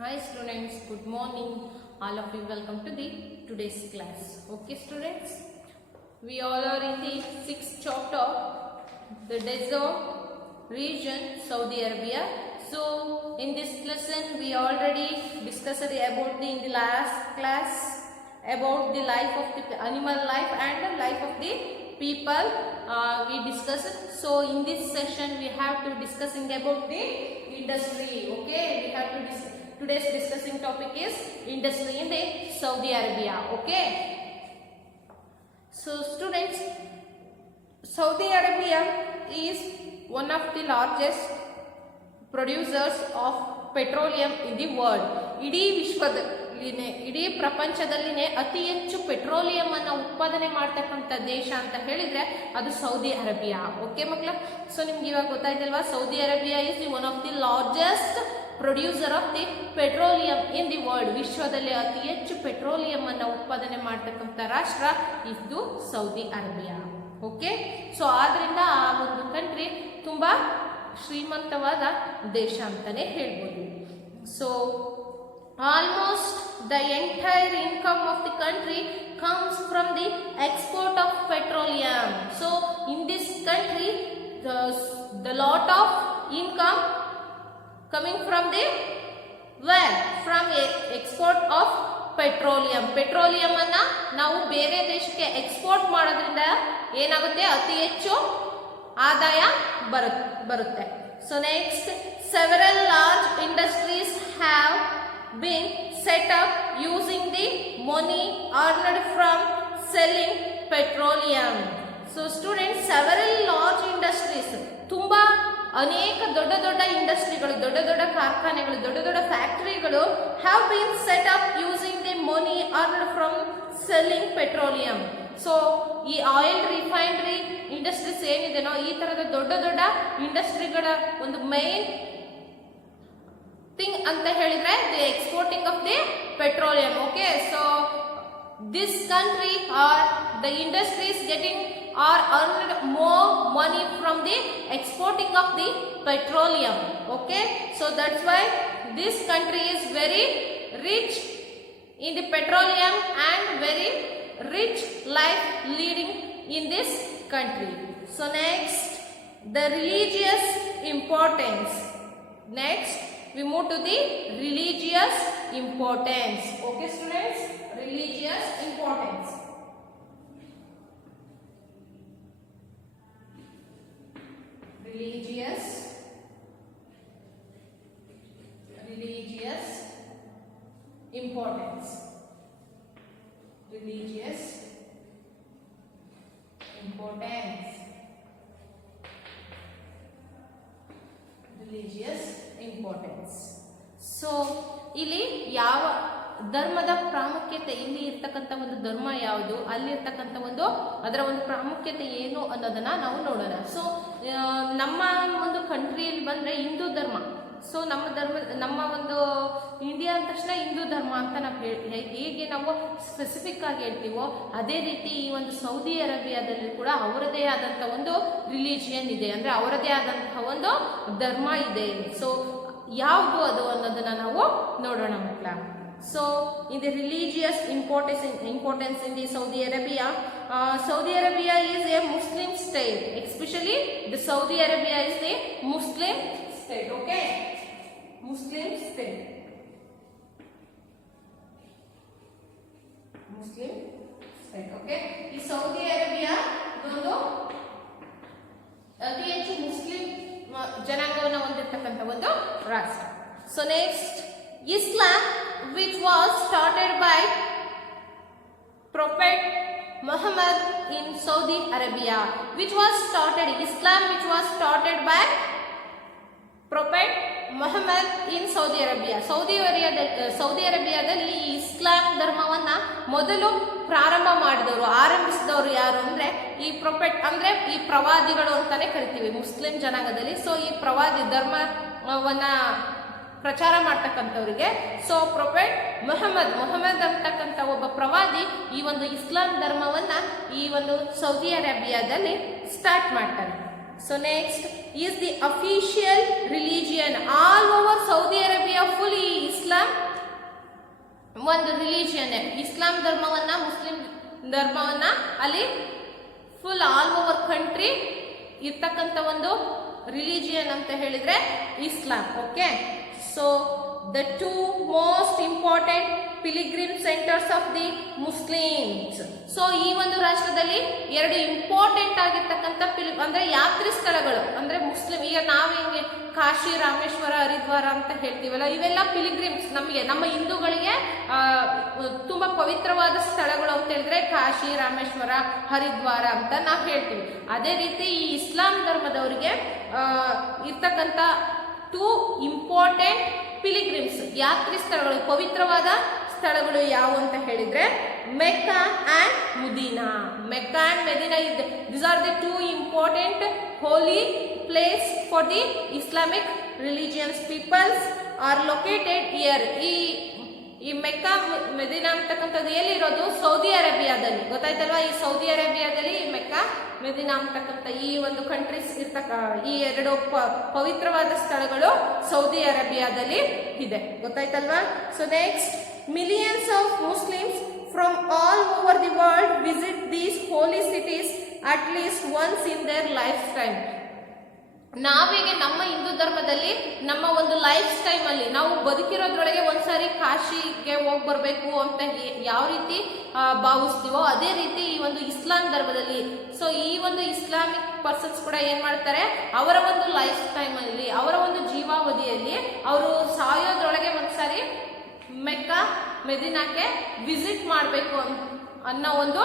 Hi students, good morning. All of you welcome to the today's class. Okay students, we all are in the 6th chapter, the desert region, Saudi Arabia. So in this lesson we already discussed about in the last class about the life of the animal life and the life of the people we discussed. So in this session we have to discussing about the industry. Okay, we have to discuss. Today's discussing topic is industry in the Saudi Arabia. Okay. So students, Saudi Arabia is one of the largest producers of petroleum in the world. ಇಡೀ ವಿಶ್ವದಲ್ಲಿನೇ ಇಡೀ ಪ್ರಪಂಚದಲ್ಲಿನೇ ಅತಿ ಹೆಚ್ಚು ಪೆಟ್ರೋಲಿಯಂ ಅನ್ನು ಉತ್ಪಾದನೆ ಮಾಡ್ತಕ್ಕಂಥ ದೇಶ ಅಂತ ಹೇಳಿದ್ರೆ ಅದು ಸೌದಿ ಅರೇಬಿಯಾ. ಓಕೆ ಮಕ್ಕಳ, ಸೊ ನಿಮ್ಗೆ ಇವಾಗ ಗೊತ್ತಾಯ್ತಲ್ವಾ, Saudi Arabia is the one of the largest producer of the petroleum in the world. ವಿಶ್ವದಲ್ಲಿ ಅತಿ ಹೆಚ್ಚು ಪೆಟ್ರೋಲಿಯಂ ಅನ್ನು ಉತ್ಪಾದನೆ ಮಾಡ್ತಕ್ಕಂಥ ರಾಷ್ಟ್ರ ಇದು ಸೌದಿ ಅರೇಬಿಯಾ. ಓಕೆ, ಸೊ ಆದ್ರಿಂದ ಆ ಒಂದು ಕಂಟ್ರಿ ತುಂಬಾ ಶ್ರೀಮಂತವಾದ ದೇಶ ಅಂತಾನೆ ಹೇಳ್ಬೋದು. So almost the entire income of the country comes from the export of petroleum. So in this country the lot of income coming from the where from export of petroleum. petroleum ಅನ್ನ ನಾವು ಬೇರೆ ದೇಶಕ್ಕೆ ಎಕ್ಸ್ಪೋರ್ಟ್ ಮಾಡೋದ್ರಿಂದ ಏನಾಗುತ್ತೆ, ಅತಿ ಹೆಚ್ಚು ಆದಾಯ ಬರುತ್ತೆ. So next, several large industries have been set up using the money earned from selling petroleum. So students, several large industries, ತುಂಬಾ ಅನೇಕ ದೊಡ್ಡ ದೊಡ್ಡ ಇಂಡಸ್ಟ್ರಿಗಳು, ದೊಡ್ಡ ದೊಡ್ಡ ಕಾರ್ಖಾನೆಗಳು, ದೊಡ್ಡ ದೊಡ್ಡ ಫ್ಯಾಕ್ಟರಿಗಳು have been set up using the money earned from selling petroleum. So ಈ ಆಯಿಲ್ ರಿಫೈನರಿ ಇಂಡಸ್ಟ್ರೀಸ್ ಏನಿದೆನೋ, ಈ ತರದ ದೊಡ್ಡ ದೊಡ್ಡ ಇಂಡಸ್ಟ್ರಿಗಳ ಒಂದು ಮೈನ್ ಥಿಂಗ್ ಅಂತ ಹೇಳಿದ್ರೆ the exporting of the petroleum. Okay, so this country are the industries getting or earned more money from the exporting of the petroleum. Okay, so that's why this country is very rich in the petroleum and very rich life leading in this country. So next, the religious importance. Next we move to the religious importance. Okay students, religious importance. Religious importance. Religious importance. Religious importance. So ಇಲ್ಲಿ ಯಾವ ಧರ್ಮದ ಪ್ರಾಮುಖ್ಯತೆ, ಇಲ್ಲಿ ಇರ್ತಕ್ಕಂಥ ಒಂದು ಧರ್ಮ ಯಾವುದು, ಅಲ್ಲಿ ಇರ್ತಕ್ಕಂಥ ಅದರ ಒಂದು ಪ್ರಾಮುಖ್ಯತೆ ಏನು ಅನ್ನೋದನ್ನ ನಾವು ನೋಡೋಣ. ಸೊ ನಮ್ಮ ಒಂದು ಕಂಟ್ರಿಯಲ್ಲಿ ಬಂದ್ರೆ ಹಿಂದೂ ಧರ್ಮ. ಸೊ ನಮ್ಮ ಒಂದು ಇಂಡಿಯಾ ಅಂದ ತಕ್ಷಣ ಹಿಂದೂ ಧರ್ಮ ಅಂತ ನಾವು ಹೇಗೆ ನಾವು ಸ್ಪೆಸಿಫಿಕ್ ಆಗಿ ಹೇಳ್ತೀವೋ, ಅದೇ ರೀತಿ ಈ ಒಂದು ಸೌದಿ ಅರೇಬಿಯಾದಲ್ಲಿ ಕೂಡ ಅವರದೇ ಆದಂಥ ಒಂದು ರಿಲಿಜಿಯನ್ ಇದೆ, ಅಂದ್ರೆ ಅವರದೇ ಆದಂತಹ ಒಂದು ಧರ್ಮ ಇದೆ. ಸೊ ಯಾವುದು ಅದು ಅನ್ನೋದನ್ನ ನಾವು ನೋಡೋಣ ಮಕ್ಕಳ. So in the religious importance in the Saudi Arabia. Saudi Arabia is a Muslim state, especially the Saudi Arabia is a Muslim state. Okay, Muslim state. Muslim state. Okay, ಈ ಸೌದಿ ಅರೇಬಿಯಾ ಒಂದು ಅತಿ ಹೆಚ್ಚು ಮುಸ್ಲಿಂ ಜನಾಂಗವನ್ನು ಹೊಂದಿರತಕ್ಕಂಥ ಒಂದು ರಾಷ್ಟ್ರ. So next, Islam, which was started by Prophet Muhammad in Saudi Arabia. Islam which was started by Prophet Muhammad in Saudi Arabia. Saudi ಅರೇಬಿಯಾದಲ್ಲಿ ಈ ಇಸ್ಲಾಂ ಧರ್ಮವನ್ನ ಮೊದಲು ಆರಂಭಿಸಿದವರು ಯಾರು ಅಂದ್ರೆ ಈ ಪ್ರೊಫೆಟ್, ಅಂದ್ರೆ ಈ ಪ್ರವಾದಿಗಳು ಅಂತಾನೆ ಕರಿತೀವಿ ಮುಸ್ಲಿಂ ಜನಾಂಗದಲ್ಲಿ. ಸೊ ಈ ಪ್ರವಾದಿ ಧರ್ಮವನ್ನ ಪ್ರಚಾರ ಮಾಡ್ತಕ್ಕಂಥವ್ರಿಗೆ ಸೊ ಪ್ರೊಫೆಟ್ ಮೊಹಮ್ಮದ್ ಅಂತಕ್ಕಂಥ ಒಬ್ಬ ಪ್ರವಾದಿ ಈ ಒಂದು ಇಸ್ಲಾಂ ಧರ್ಮವನ್ನ ಈ ಒಂದು ಸೌದಿ ಅರೇಬಿಯಾದಲ್ಲಿ ಸ್ಟಾರ್ಟ್ ಮಾಡ್ತಾರೆ. So next is the official religion. All over Saudi Arabia fully Islam ಒಂದು ರಿಲಿಜಿಯನ್, ಇಸ್ಲಾಂ ಧರ್ಮವನ್ನ ಮುಸ್ಲಿಂ ಧರ್ಮವನ್ನ ಅಲ್ಲಿ ಫುಲ್ ಆಲ್ ಓವರ್ ಕಂಟ್ರಿ ಇರ್ತಕ್ಕಂಥ ಒಂದು ರಿಲಿಜಿಯನ್ ಅಂತ ಹೇಳಿದ್ರೆ Islam. Okay, so the two most important pilgrim centres of the Muslims. So ಈ ಒಂದು ರಾಷ್ಟ್ರದಲ್ಲಿ ಎರಡು ಇಂಪಾರ್ಟೆಂಟ್ ಆಗಿರ್ತಕ್ಕಂಥ ಅಂದ್ರೆ ಯಾತ್ರಿ ಸ್ಥಳಗಳು ಅಂದ್ರೆ ಮುಸ್ಲಿಂ, ಈಗ ನಾವು ಹೆಂಗೆ ಕಾಶಿ, ರಾಮೇಶ್ವರ, ಹರಿದ್ವಾರ ಅಂತ ಹೇಳ್ತೀವಲ್ಲ, ಇವೆಲ್ಲ ಪಿಲಿಗ್ರಿಮ್ಸ್ ನಮಗೆ, ನಮ್ಮ ಹಿಂದೂಗಳಿಗೆ ತುಂಬಾ ಪವಿತ್ರವಾದ ಸ್ಥಳಗಳು ಅಂತ ಹೇಳಿದ್ರೆ ಕಾಶಿ, ರಾಮೇಶ್ವರ, ಹರಿದ್ವಾರ ಅಂತ ನಾವು ಹೇಳ್ತೀವಿ. ಅದೇ ರೀತಿ ಈ ಇಸ್ಲಾಂ ಧರ್ಮದವರಿಗೆ ಇರ್ತಕ್ಕಂಥ ಟೂ ಇಂಪಾರ್ಟೆಂಟ್ ಪಿಲಿಗ್ರಿಮ್ಸ್ ಯಾತ್ರಿ ಸ್ಥಳಗಳು, ಪವಿತ್ರವಾದ ಸ್ಥಳಗಳು ಯಾವುವು ಅಂತ ಹೇಳಿದ್ರೆ Mecca and Madina. Mecca and Madina these are the two important holy place for the Islamic religions peoples are located here. ಈ ಮೆಕ್ಕಾ ಮದೀನಾ ಅಂತಕ್ಕಂಥದ್ದು ಎಲ್ಲಿರೋದು? ಸೌದಿ ಅರೇಬಿಯಾದಲ್ಲಿ. ಗೊತ್ತಾಯ್ತಲ್ವಾ? ಈ ಸೌದಿ ಅರೇಬಿಯಾದಲ್ಲಿ ಮೆಕ್ಕಾ ಮದೀನಾ ಅಂತಕ್ಕಂಥ ಈ ಒಂದು ಕಂಟ್ರೀಸ್ ಈ ಎರಡು ಪವಿತ್ರವಾದ ಸ್ಥಳಗಳು ಸೌದಿ ಅರೇಬಿಯಾದಲ್ಲಿ ಇದೆ. ಗೊತ್ತಾಯ್ತಲ್ವಾ? So next, millions of Muslims from all over the world visit these holy cities at least once in their lifetime. ನಾವೀಗ ನಮ್ಮ ಹಿಂದೂ ಧರ್ಮದಲ್ಲಿ ನಮ್ಮ ಒಂದು ಲೈಫ್ ಟೈಮ್ ಅಲ್ಲಿ ನಾವು ಬದುಕಿರೋದ್ರೊಳಗೆ ಒಂದ್ಸಾರಿ ಕಾಶಿಗೆ ಹೋಗಿ ಬರಬೇಕು ಅಂತ ಯಾವ ರೀತಿ ಭಾವಿಸ್ತೀವೋ ಅದೇ ರೀತಿ ಈ ಒಂದು ಇಸ್ಲಾಂ ಧರ್ಮದಲ್ಲಿ, ಸೊ ಈ ಒಂದು ಇಸ್ಲಾಮಿಕ್ ಪರ್ಸನ್ಸ್ ಕೂಡ ಏನ್ ಮಾಡ್ತಾರೆ, ಅವರ ಒಂದು ಲೈಫ್ ಟೈಮ್ ಅಲ್ಲಿ, ಅವರ ಒಂದು ಜೀವಾವಧಿಯಲ್ಲಿ ಅವರು ಸಾಯೋದ್ರೊಳಗೆ ಒಂದ್ಸಾರಿ ಮೆಕ್ಕಾ ಮೆದಿನಾಕ್ಕೆ ವಿಸಿಟ್ ಮಾಡಬೇಕು ಅನ್ನೋ ಒಂದು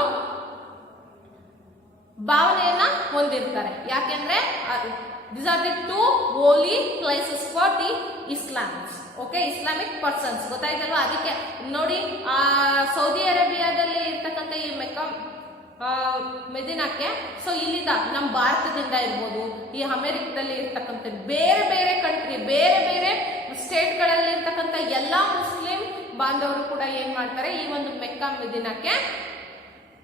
ಭಾವನೆಯನ್ನ ಹೊಂದಿರ್ತಾರೆ. ಯಾಕೆಂದ್ರೆ these are the two holy places for the Islams. Okay, Islamic persons. ಗೊತ್ತಾಯ್ತಲ್ವಾ? ಅದಕ್ಕೆ ನೋಡಿ, ಸೌದಿ ಅರೇಬಿಯಾದಲ್ಲಿ ಇರ್ತಕ್ಕಂಥ ಈ ಮೆಕ್ಕಾ ಮೆದಿನಾಕ್ಕೆ, ಸೊ ಇಲ್ಲಿಂದ ನಮ್ಮ ಭಾರತದಿಂದ ಇರ್ಬೋದು, ಈ ಅಮೆರಿಕದಲ್ಲಿ ಇರ್ತಕ್ಕಂಥ ಬೇರೆ ಬೇರೆ ಕಂಟ್ರಿ, ಬೇರೆ ಬೇರೆ ಸ್ಟೇಟ್ಗಳಲ್ಲಿ ಇರ್ತಕ್ಕಂಥ ಎಲ್ಲಾ ಮುಸ್ಲಿಂ ಬಾಂಧವರು ಕೂಡ ಏನ್ ಮಾಡ್ತಾರೆ, ಈ ಒಂದು ಮೆಕ್ಕಾ ಮೆದಿನಾಕ್ಕೆ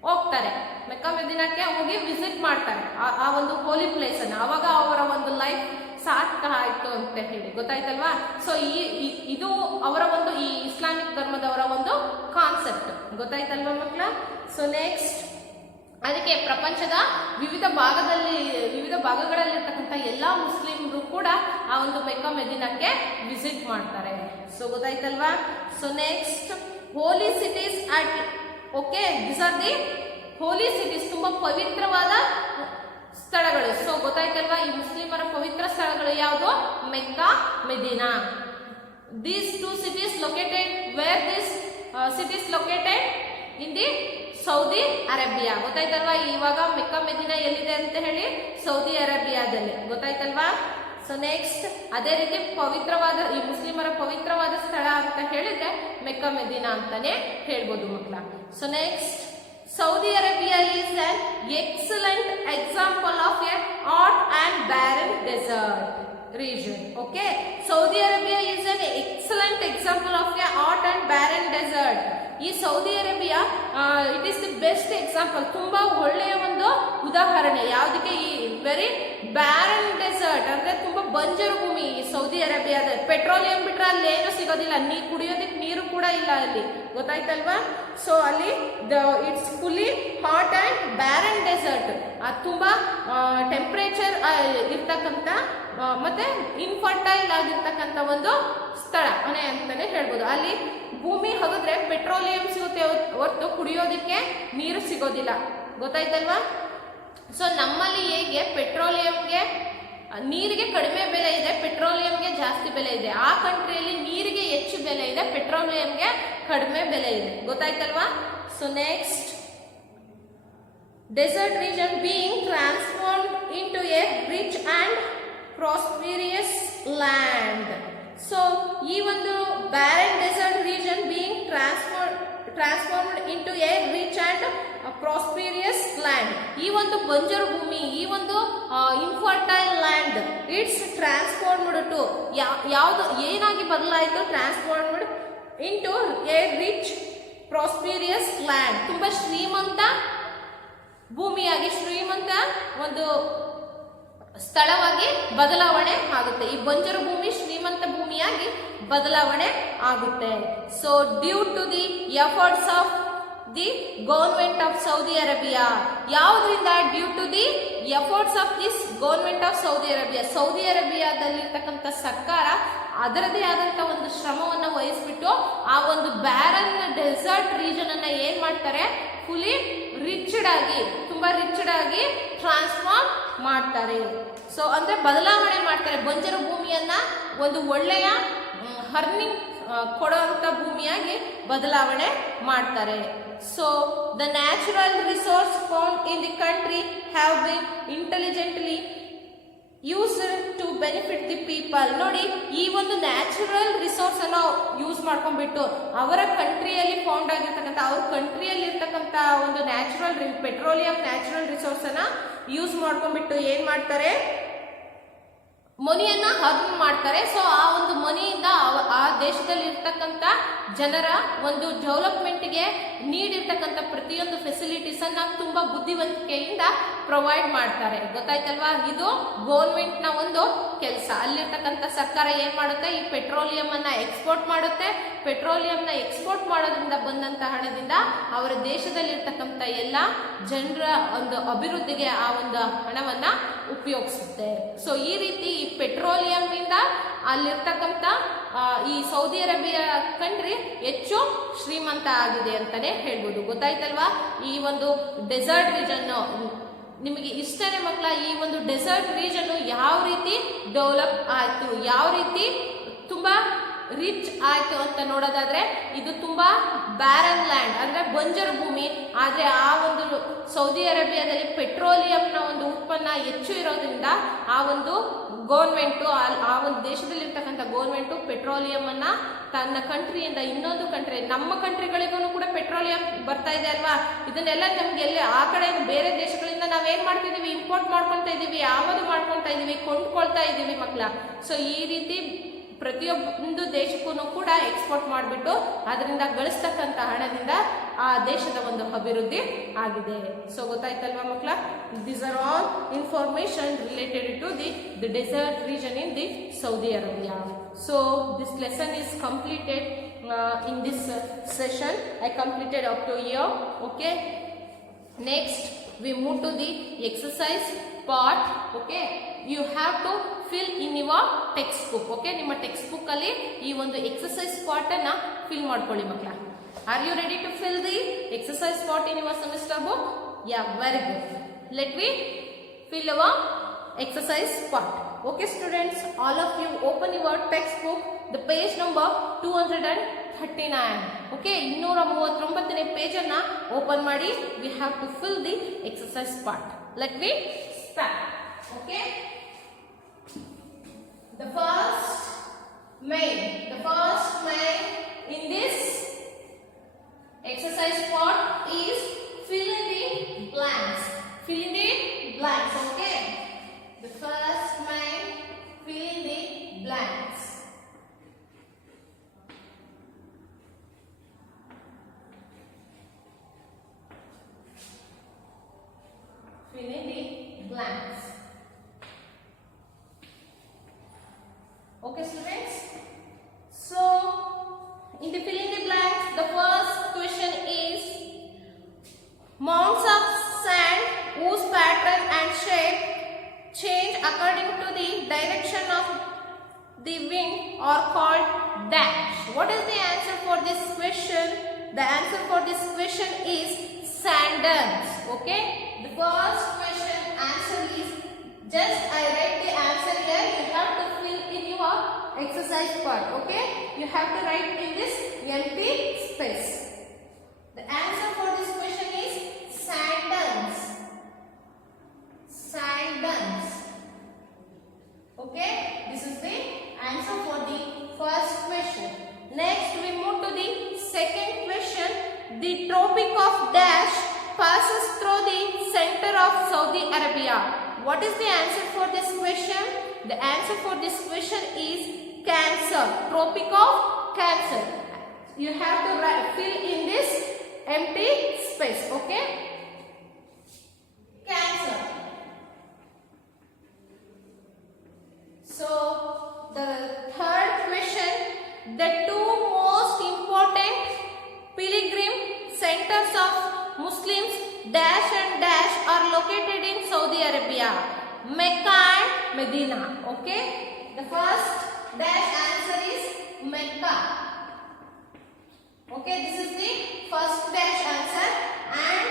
ಹೋಗ್ತಾರೆ. ಮೆಕ್ಕಾ ಮೆದಿನಾಕ್ಕೆ ಹೋಗಿ ವಿಸಿಟ್ ಮಾಡ್ತಾರೆ ಆ ಒಂದು ಹೋಲಿ ಪ್ಲೇಸ್ ಅನ್ನ. ಅವಾಗ ಅವರ ಒಂದು ಲೈಫ್ ಸಾರ್ಥಕ ಆಯ್ತು ಅಂತ ಹೇಳಿ. ಗೊತ್ತಾಯ್ತಲ್ವಾ? ಸೊ ಇದು ಅವರ ಒಂದು ಈ ಇಸ್ಲಾಮಿಕ್ ಧರ್ಮದವರ ಒಂದು ಕಾನ್ಸೆಪ್ಟ್. ಗೊತ್ತಾಯ್ತಲ್ವಾ ಮಕ್ಕಳ? ಸೊ ನೆಕ್ಸ್ಟ್, ಅದಕ್ಕೆ ಪ್ರಪಂಚದ ವಿವಿಧ ಭಾಗಗಳಲ್ಲಿರ್ತಕ್ಕಂಥ ಎಲ್ಲಾ ಮುಸ್ಲಿಮರು ಕೂಡ ಆ ಒಂದು ಮೆಕ್ಕಾ ಮೆದಿನಾಕ್ಕೆ ವಿಸಿಟ್ ಮಾಡ್ತಾರೆ. ಸೊ ಗೊತ್ತಾಯ್ತಲ್ವಾ? So next, holy cities at, okay, this are the holy cities, ತುಂಬಾ ಪವಿತ್ರವಾದ ಸ್ಥಳಗಳು. ಸೊ ಗೊತ್ತಾಯ್ತಲ್ವಾ? ಈ ಮುಸ್ಲಿಮರ ಪವಿತ್ರ ಸ್ಥಳಗಳು ಯಾವುದು? Mecca, Medina. These two cities located, where this cities located? In the Saudi Arabia. ಗೊತ್ತಾಯ್ತಲ್ವಾ? ಇವಾಗ ಮೆಕ್ಕಾ ಮೆದಿನಾ ಎಲ್ಲಿದೆ ಅಂತ ಹೇಳಿ? ಸೌದಿ ಅರೇಬಿಯಾದಲ್ಲಿ. ಗೊತ್ತಾಯ್ತಲ್ವಾ? ಸೊ ನೆಕ್ಸ್ಟ್, ಅದೇ ರೀತಿ ಪವಿತ್ರವಾದ ಈ ಮುಸ್ಲಿಮರ ಪವಿತ್ರವಾದ ಸ್ಥಳ ಅಂತ ಹೇಳಿದ್ರೆ ಮೆಕ್ಕಾ ಮೆದಿನಾ ಅಂತಾನೆ ಹೇಳ್ಬೋದು ಮಕ್ಕಳ. So next, Saudi Arabia is an excellent example of a hot and barren desert region. Okay, Saudi Arabia is an excellent example of a hot and barren desert. ಈ Saudi Arabia it is the best example, ತುಂಬಾ ಒಳ್ಳೆಯ ಒಂದು ಉದಾಹರಣೆ. ಯಾವುದಕ್ಕೆ? ಈ very barren dessert ಅಂದ್ರೆ ತುಂಬಾ ಬಂಜರು ಭೂಮಿ ಈ ಸೌದಿ ಅರೇಬಿಯಾದ. ಪೆಟ್ರೋಲಿಯಂ ಬಿಟ್ರೆ ಅಲ್ಲಿ ಏನು ಸಿಗೋದಿಲ್ಲ, ಕುಡಿಯೋದಕ್ಕೆ ನೀರು ಕೂಡ ಇಲ್ಲ ಅಲ್ಲಿ. ಗೊತ್ತಾಯ್ತಲ್ವಾ? ಸೊ ಅಲ್ಲಿ it's fully hot and barren desert. ಅದು ತುಂಬಾ ಟೆಂಪರೇಚರ್ ಇರ್ತಕ್ಕಂಥ ಮತ್ತೆ ಇನ್ಫರ್ಟೈಲ್ ಆಗಿರ್ತಕ್ಕಂಥ ಒಂದು ಸ್ಥಳ ಮನೆ ಅಂತಾನೆ ಹೇಳ್ಬೋದು. ಅಲ್ಲಿ ಭೂಮಿ ಹಗದ್ರೆ ಪೆಟ್ರೋಲಿಯಂ ಸಿಗುತ್ತೆ ಹೊರತು ಕುಡಿಯೋದಕ್ಕೆ ನೀರು ಸಿಗೋದಿಲ್ಲ. ಗೊತ್ತಾಯ್ತಲ್ವಾ? ಸೊ ನಮ್ಮಲ್ಲಿ ಹೇಗೆ ಪೆಟ್ರೋಲಿಯಂಗೆ ನೀರಿಗೆ ಕಡಿಮೆ ಬೆಲೆ ಇದೆ, ಪೆಟ್ರೋಲಿಯಂಗೆ ಜಾಸ್ತಿ ಬೆಲೆ ಇದೆ. ಆ ಕಂಟ್ರಿಯಲ್ಲಿ ನೀರಿಗೆ ಹೆಚ್ಚು ಬೆಲೆ ಇದೆ, ಪೆಟ್ರೋಲಿಯಂಗೆ ಕಡಿಮೆ ಬೆಲೆ ಇದೆ. ಗೊತ್ತಾಯ್ತಲ್ವಾ? So next, desert region being transformed into a rich and prosperous land. So ಈ ಒಂದು barren desert region being transformed into a rich and prosperous land. ಈ ಒಂದು ಬಂಜರು ಭೂಮಿ, ಈ ಒಂದು infertile land, it's transformed to ಯಾವುದು ಏನಾಗಿ ಬದಲಾಯಿತು? Transformed into a rich prosperous land. ತುಂಬಾ ಶ್ರೀಮಂತ ಭೂಮಿಯಾಗಿ, ಶ್ರೀಮಂತ ಒಂದು ಸ್ಥಳವಾಗಿ ಬದಲಾವಣೆ ಆಗುತ್ತೆ. ಈ ಬಂಜರು ಭೂಮಿ ಶ್ರೀಮಂತ ಭೂಮಿಯಾಗಿ ಬದಲಾವಣೆ ಆಗುತ್ತೆ. So due to the efforts of the government of Saudi Arabia, ಯಾವುದರಿಂದ? Due to the efforts of this government of Saudi Arabia, Saudi ಅರೇಬಿಯಾದಲ್ಲಿರ್ತಕ್ಕಂಥ ಸರ್ಕಾರ ಅದರದೇ ಆದಂತ ಒಂದು ಶ್ರಮವನ್ನ ವಹಿಸ್ಬಿಟ್ಟು ಆ ಒಂದು ಬ್ಯಾರನ್ ಡೆಸರ್ಟ್ ರೀಜನ್ ಅನ್ನ ಏನ್ ಮಾಡ್ತಾರೆ, ಫುಲಿ ರಿಚ್ಡ್ ಆಗಿ, ತುಂಬಾ ರಿಚ್ಡ್ ಆಗಿ ಟ್ರಾನ್ಸ್ಫಾರ್ಮ್ ಮಾಡ್ತಾರೆ. ಸೊ ಅಂದ್ರೆ ಬದಲಾವಣೆ ಮಾಡ್ತಾರೆ. ಬಂಜರು ಭೂಮಿಯನ್ನ ಒಂದು ಒಳ್ಳೆಯ ಹರ್ನಿಂಗ್ ಕೊಡುವಂತ ಭೂಮಿಯಾಗಿ ಬದಲಾವಣೆ ಮಾಡ್ತಾರೆ. So the natural resource found in the country have been intelligently used to benefit the people. ನೋಡಿ, ಈ ಒಂದು ನ್ಯಾಚುರಲ್ ರಿಸೋರ್ಸ್ ಅನ್ನ ಯೂಸ್ ಮಾಡ್ಕೊಂಡ್ಬಿಟ್ಟು ಅವರ ಕಂಟ್ರಿಯಲ್ಲಿ ಫೌಂಡ್ ಆಗಿರ್ತಕ್ಕಂಥ, ಅವ್ರ ಕಂಟ್ರಿಯಲ್ಲಿ ಇರ್ತಕ್ಕಂಥ ಒಂದು ಪೆಟ್ರೋಲಿಯಂ ನ್ಯಾಚುರಲ್ ರಿಸೋರ್ಸ್ ಅನ್ನ ಯೂಸ್ ಮಾಡ್ಕೊಂಡ್ಬಿಟ್ಟು ಏನ್ ಮಾಡ್ತಾರೆ, ಮನಿಯನ್ನ ಅರ್ನ್ ಮಾಡ್ತಾರೆ. ಸೊ ಆ ಒಂದು ಮನಿಯಿಂದ ಆ ದೇಶದಲ್ಲಿ ಇರ್ತಕ್ಕಂಥ ಜನರ ಒಂದು ಡೆವಲಪ್ಮೆಂಟ್ಗೆ ನೀಡಿರ್ತಕ್ಕಂಥ ಪ್ರತಿಯೊಂದು ಫೆಸಿಲಿಟೀಸ್ ಅನ್ನ ತುಂಬಾ ಬುದ್ಧಿವಂತಿಕೆಯಿಂದ ಪ್ರೊವೈಡ್ ಮಾಡ್ತಾರೆ. ಗೊತ್ತಾಯ್ತಲ್ವಾ? ಇದು ಗೌರ್ಮೆಂಟ್ ನ ಒಂದು ಕೆಲಸ. ಅಲ್ಲಿರ್ತಕ್ಕಂಥ ಸರ್ಕಾರ ಏನ್ ಮಾಡುತ್ತೆ, ಈ ಪೆಟ್ರೋಲಿಯಂ ಅನ್ನ ಎಕ್ಸ್ಪೋರ್ಟ್ ಮಾಡುತ್ತೆ. ಪೆಟ್ರೋಲಿಯಂ ನ ಎಕ್ಸ್ಪೋರ್ಟ್ ಮಾಡೋದ್ರಿಂದ ಬಂದಂತ ಹಣದಿಂದ ಅವರ ದೇಶದಲ್ಲಿರ್ತಕ್ಕಂಥ ಎಲ್ಲ ಜನರ ಒಂದು ಅಭಿವೃದ್ಧಿಗೆ ಆ ಒಂದು ಹಣವನ್ನ ಉಪಯೋಗಿಸುತ್ತೆ. ಸೊ ಈ ರೀತಿ ಈ ಪೆಟ್ರೋಲಿಯಂ ಇಂದ ಅಲ್ಲಿರ್ತಕ್ಕಂಥ ಈ ಸೌದಿ ಅರೇಬಿಯಾ ಕಂಟ್ರಿ ಹೆಚ್ಚು ಶ್ರೀಮಂತ ಆಗಿದೆ ಅಂತಾನೆ ಹೇಳ್ಬೋದು. ಗೊತ್ತಾಯ್ತಲ್ವಾ? ಈ ಒಂದು ಡೆಸರ್ಟ್ ರೀಜನ್ ನಿಮಗೆ ಇಷ್ಟನೇ ಮಕ್ಕಳ. ಈ ಒಂದು ಡೆಸರ್ಟ್ ರೀಜನ್ ಯಾವ ರೀತಿ ಡೆವಲಪ್ ಆಯ್ತು, ಯಾವ ರೀತಿ ತುಂಬಾ ರಿಚ್ ಆಯ್ತು ಅಂತ ನೋಡೋದಾದ್ರೆ, ಇದು ತುಂಬಾ ಬ್ಯಾರನ್ ಲ್ಯಾಂಡ್ ಅಂದ್ರೆ ಬಂಜರು ಭೂಮಿ. ಆದ್ರೆ ಆ ಒಂದು ಸೌದಿ ಅರೇಬಿಯಾದಲ್ಲಿ ಪೆಟ್ರೋಲಿಯಂನ ಒಂದು ಉತ್ಪನ್ನ ಹೆಚ್ಚು ಇರೋದ್ರಿಂದ ಆ ಒಂದು ಗೌರ್ಮೆಂಟ್, ಆ ಒಂದು ದೇಶದಲ್ಲಿರ್ತಕ್ಕಂಥ ಗೌರ್ಮೆಂಟ್ ಪೆಟ್ರೋಲಿಯಂ ಅನ್ನ ತನ್ನ ಕಂಟ್ರಿಯಿಂದ ಇನ್ನೊಂದು ಕಂಟ್ರಿ, ನಮ್ಮ ಕಂಟ್ರಿಗಳಿಗೂ ಕೂಡ ಪೆಟ್ರೋಲಿಯಂ ಬರ್ತಾ ಇದೆ ಅಲ್ವಾ, ಇದನ್ನೆಲ್ಲ ನಮ್ಗೆ ಎಲ್ಲಿ ಆ ಕಡೆ ಬೇರೆ ದೇಶಗಳಿಂದ ನಾವೇನ್ ಮಾಡ್ತಿದೀವಿ, ಇಂಪೋರ್ಟ್ ಮಾಡ್ಕೊಳ್ತಾ ಇದೀವಿ, ಆಮದು ಮಾಡ್ಕೊಳ್ತಾ ಇದೀವಿ, ಕೊಂಡ್ಕೊಳ್ತಾ ಇದೀವಿ ಮಕ್ಕಳ. ಸೊ ಈ ರೀತಿ ಪ್ರತಿಯೊಂದು ದೇಶಕ್ಕೂ ಕೂಡ ಎಕ್ಸ್ಪೋರ್ಟ್ ಮಾಡಿಬಿಟ್ಟು ಅದರಿಂದ ಗಳಿಸ್ತಕ್ಕಂಥ ಹಣದಿಂದ ಆ ದೇಶದ ಒಂದು ಅಭಿವೃದ್ಧಿ ಆಗಿದೆ. ಸೊ ಗೊತ್ತಾಯ್ತಲ್ವಾ ಮಕ್ಕಳ? These are all information related to the desert region in the Saudi Arabia. So this lesson is completed in this session. I completed up to here. Okay. Next we move to the exercise part. Okay. You have to fill in your textbook. Okay. ನಿಮ್ಮ textbook ಅಲ್ಲಿ ಈ ಒಂದು exercise part ಅನ್ನ fill ಮಾಡ್ಕೊಳ್ಳಿ ಮಕ್ಕಳ. Are you ready to fill the exercise part in your semester book? Yeah, very good. Let me fill our exercise part. Okay students, all of you open your textbook, the page number 239. Okay, 239ನೇ ಪೇಜ್ ಅನ್ನ ಓಪನ್ ಮಾಡಿ. We have to fill the exercise part. Let me start. Okay, the first main in this exercise part is fill in the blanks. Fill in the blanks. Okay, the first main, fill in the blanks. Fill in the blanks. Okay students, so in the fill in the blanks, the first question is mounds of sand whose pattern and shape change according to the direction of the wind are called dash. What is the answer for this question? The answer for this question is sand dunes. Okay, the first question answer is, just I write the answer here, you have to fill in your exercise part. Okay, you have to write in this empty space. The answer for this question is sand dunes. Sand dunes. Okay, this is the answer for the first question. Next we move to the second question. The Tropic of Dash passes through the center of Saudi Arabia. What is the answer for this question? The answer for this question is Cancer. Tropic of Cancer. You have to fill in this empty space. Okay, Cancer. Muslims dash and dash are located in Saudi Arabia? Mecca and Medina. Okay, the first dash answer is Mecca. Okay, this is the first dash answer. And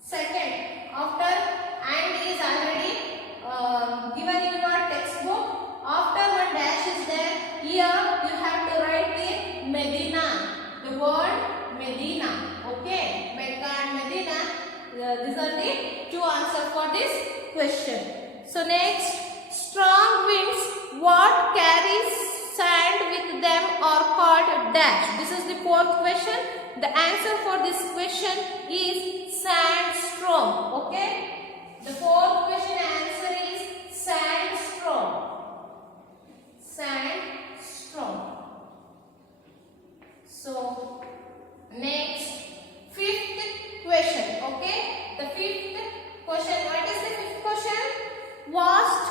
second, after and is already given in your textbook. After one dash is there, here you have to write the Medina, the word Medina. Okay, Mecca and Medina. These are the two answers for this question. So next, strong winds what carries sand with them are called dash. This is the fourth question. The answer for this question is sandstorm. Okay, the fourth question answer is sandstorm. Sandstorm. So next, fifth question. Okay, the fifth question. What is the fifth question? Vast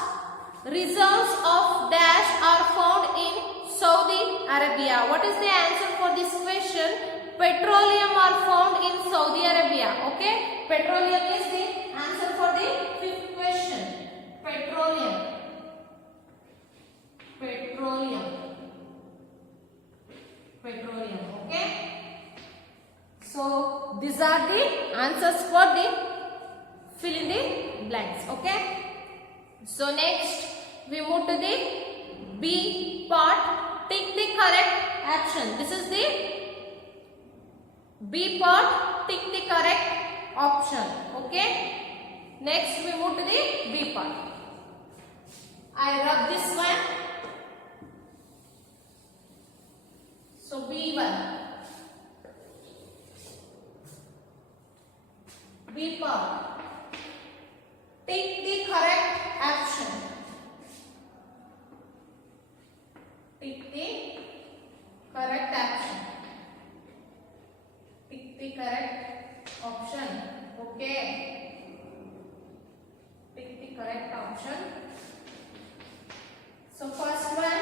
reserves of dash are found in Saudi Arabia. What is the answer for this question? Petroleum are found in Saudi Arabia. Okay, petroleum is the answer for the fifth question. Petroleum. Petroleum. Petroleum. Okay. So these are the answers for the fill in the blanks. Okay. So next we move to the B part. Tick the correct action. This is the B part. Tick the correct option. Okay. Next we move to the B part. I rub this one. So B1. B part. Take the correct action. Take the correct action. Take the correct option. Okay. Take the correct option. So first one.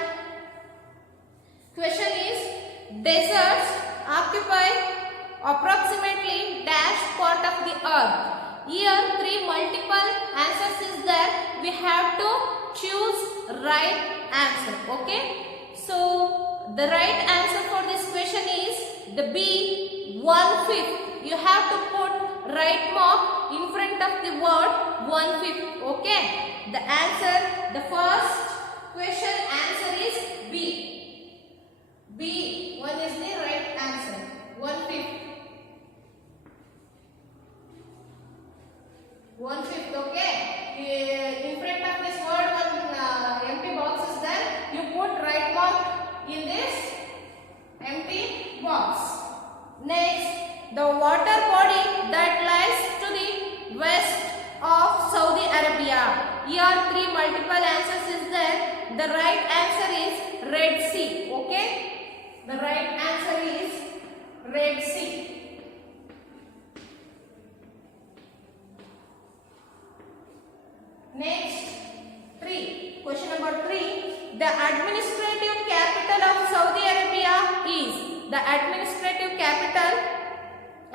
Question is, deserts occupy approximately dash part of the earth. Here three multiple answers is there. We have to choose right answer. Okay. So the right answer for this question is the B, 1/5. You have to put right mark in front of the word 1/5. Okay. The answer, the first question answer is B. B, 1 is the right answer. 1/5. 1/5. Okay. In front of this word one empty box is there. You put right mark in this empty box. Next, the water body that lies to the west of Saudi Arabia. Here three multiple answers is there. The right answer is Red Sea. Okay. The right answer is Red Sea. Next, 3. Question number 3. The administrative capital of Saudi Arabia is. The administrative capital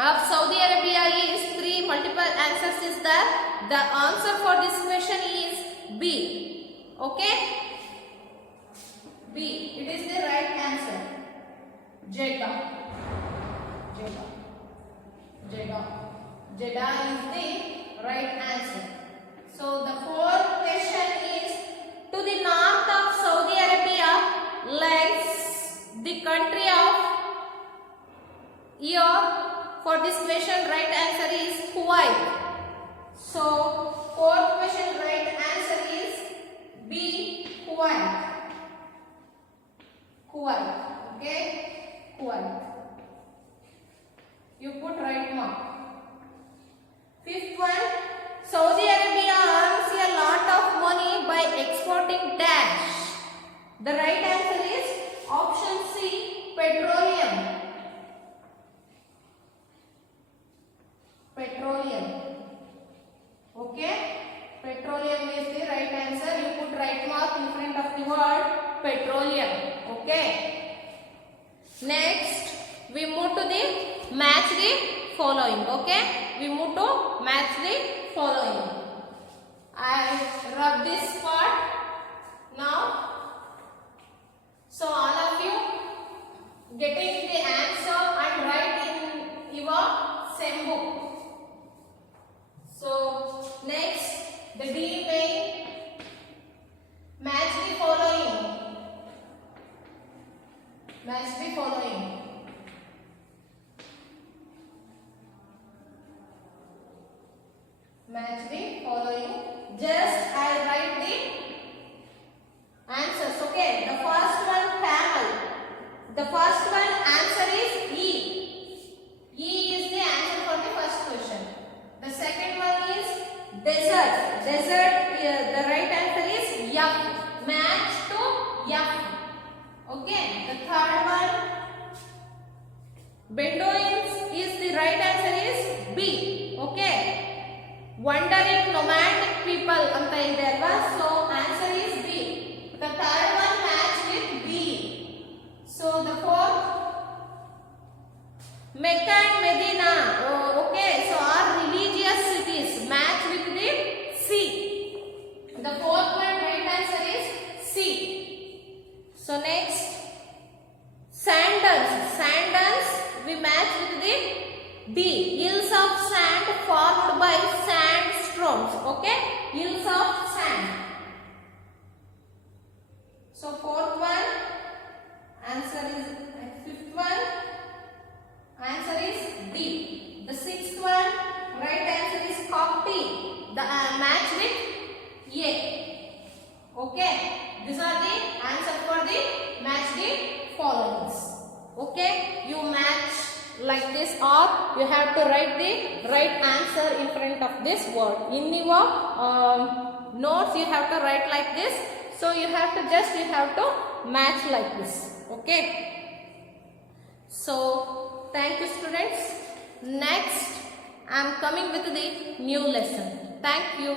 of Saudi Arabia is 3 multiple answers is there. The answer for this question is B. Okay? B. It is the right answer. Jeddah. Jeddah. Jeddah. Jeddah is the right answer. So the fourth question is, to the north of Saudi Arabia lies the country of. Here for this question right answer is Kuwait. So fourth question right answer is B, Kuwait. Kuwait. Okay. Kuwait. You put right mark. Fifth one, Saudi Arabia earns a lot of money by exporting dash. The right answer is option C, petroleum. Petroleum. Okay. Petroleum is the right answer. You put right mark in front of the word petroleum. Okay. Next, we move to the match the following. Okay, we move to match the following. I rub this part now. So all of you getting the answer and write in your same book. So next, the D main, match the following. Match the following. Match the following. Just I write the answers. Okay. The first one, camel. The first one answer is E. E is the answer for the first question. The second one is desert. Desert. The right answer is F. Match to F. Okay. The third one, Bedouins, is the right answer is B. Okay. Wandering nomadic people anta ide alva, so answer is B. The third one match with B. So the fourth, Mecca and Medina. Okay, so are religious cities, match with the C. The fourth one right answer is C. So next, sandals. Sandals we match with the D. Hills of sand formed by sandstorms. Okay, hills of sand. So fourth one answer is, fifth one answer is D. The sixth one right answer is Copti. The match with A. Okay, these are the answer for the match the followings. Okay, you match like this, or you have to write the right answer in front of this word. In your notes you have to write like this, so you have to match like this. Okay, so thank you students. Next I am coming with the new lesson. Thank you.